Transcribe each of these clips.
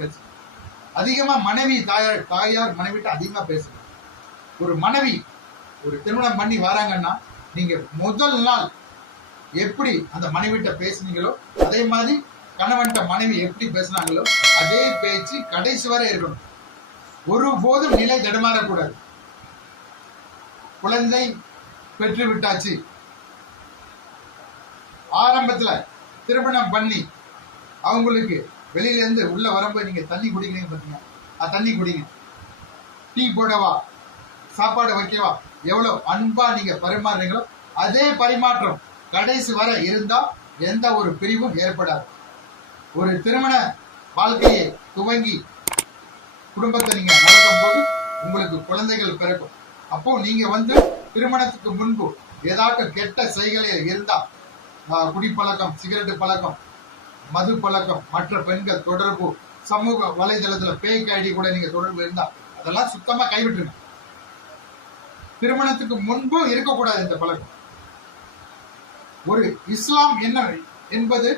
பேசுங்க. அதிகமா மனைவி தாயார் மனைவிட்ட அதிகமா பேசுங்க. ஒரு மனைவி ஒரு திருமணம் பண்ணி வராங்கன்னா நீங்க முதல் நாள் எப்படி அந்த மனைவிட்ட பேசுனீங்களோ அதே மாதிரி கணவன்கிட்ட மனைவி எப்படி பேசினாங்களோ அதே பேச்சு கடைசி வரை இருக்கணும். ஒருபோதும் நிலை தடுமாறக்கூடாது. குழந்தை பெற்று விட்டாச்சு, ஆரம்பத்துல திருமணம் பண்ணி அவங்களுக்கு வெளியில இருந்து உள்ள வரும்போது நீங்க தண்ணி குடிக்கிறீங்க பாத்தீங்க, தண்ணி குடிங்க, டீ போடவா, சாப்பாடு வைக்கவா, எவ்வளவு அன்பா நீங்க பரிமாறுறீங்களோ அதே பரிமாற்றம் கடைசி வரை இருந்தா எந்த ஒரு பிரிவும் ஏற்படாது. ஒரு திருமண வாழ்க்கையை துவங்கி குடும்பத்தை நீங்க நடத்தும் போது உங்களுக்கு குழந்தைகள் பிறக்கும். அப்போ நீங்க திருமணத்துக்கு முன்பு ஏதாவது கெட்ட செய்கைகள் இருந்தா, குடிப்பழக்கம், சிகரெட் பழக்கம், மது பழக்கம், மற்ற பெண்கள் தொடர்பு, சமூக வலைதளத்துல பேக் ஐடி கூட நீங்க தொடர்பு இருந்தா அதெல்லாம் சுத்தமா கைவிட்டுருங்க. திருமணத்துக்கு முன்பு இருக்கக்கூடாது இந்த பழக்கம். ஒரு இஸ்லாம் என்ன என்பது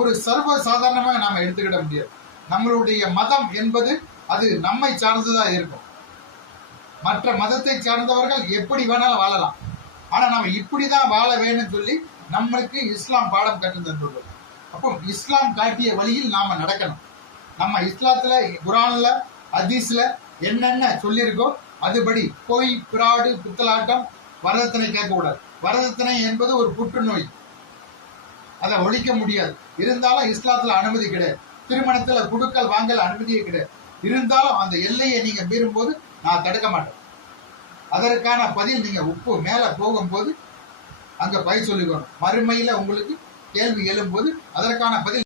ஒரு சர்வ சாதாரணமாக நாம எடுத்துக்கிட முடியாது. நம்மளுடைய மதம் என்பது அது நம்மை சார்ந்ததா இருக்கும். மற்ற மதத்தை சார்ந்தவர்கள் எப்படி வேணாலும் வாழலாம். ஆனா நம்ம இப்படிதான் வாழ வேணும்னு சொல்லி நம்மளுக்கு இஸ்லாம் பாடம் கற்று தந்துள்ளது. அப்போ இஸ்லாம் காட்டிய வழியில் நாம நடக்கணும். நம்ம இஸ்லாத்துல, குரான்ல, ஹதீஸ்ல என்னென்ன சொல்லியிருக்கோ அதுபடி பொய், பிராடு, பித்தலாட்டம், வரதட்சணை கேட்கக்கூடாது. வரதட்சணை என்பது ஒரு புற்றுநோய், அதை ஒழிக்க முடியாது. இருந்தாலும் இஸ்லாத்துல அனுமதி கிடையாது. திருமணத்துல குடுக்கல் வாங்கல் அனுமதியே கிடையாது. இருந்தாலும் அந்த எல்லையை நீங்க மீறும் போது நான் தடுக்க மாட்டேன். அதற்கான பதில் நீங்க உப்பு மேல போகும்போது அங்க பதில் சொல்லிக்கணும். மறுமையில உங்களுக்கு கேள்வி எழும்போது அதற்கான பதில்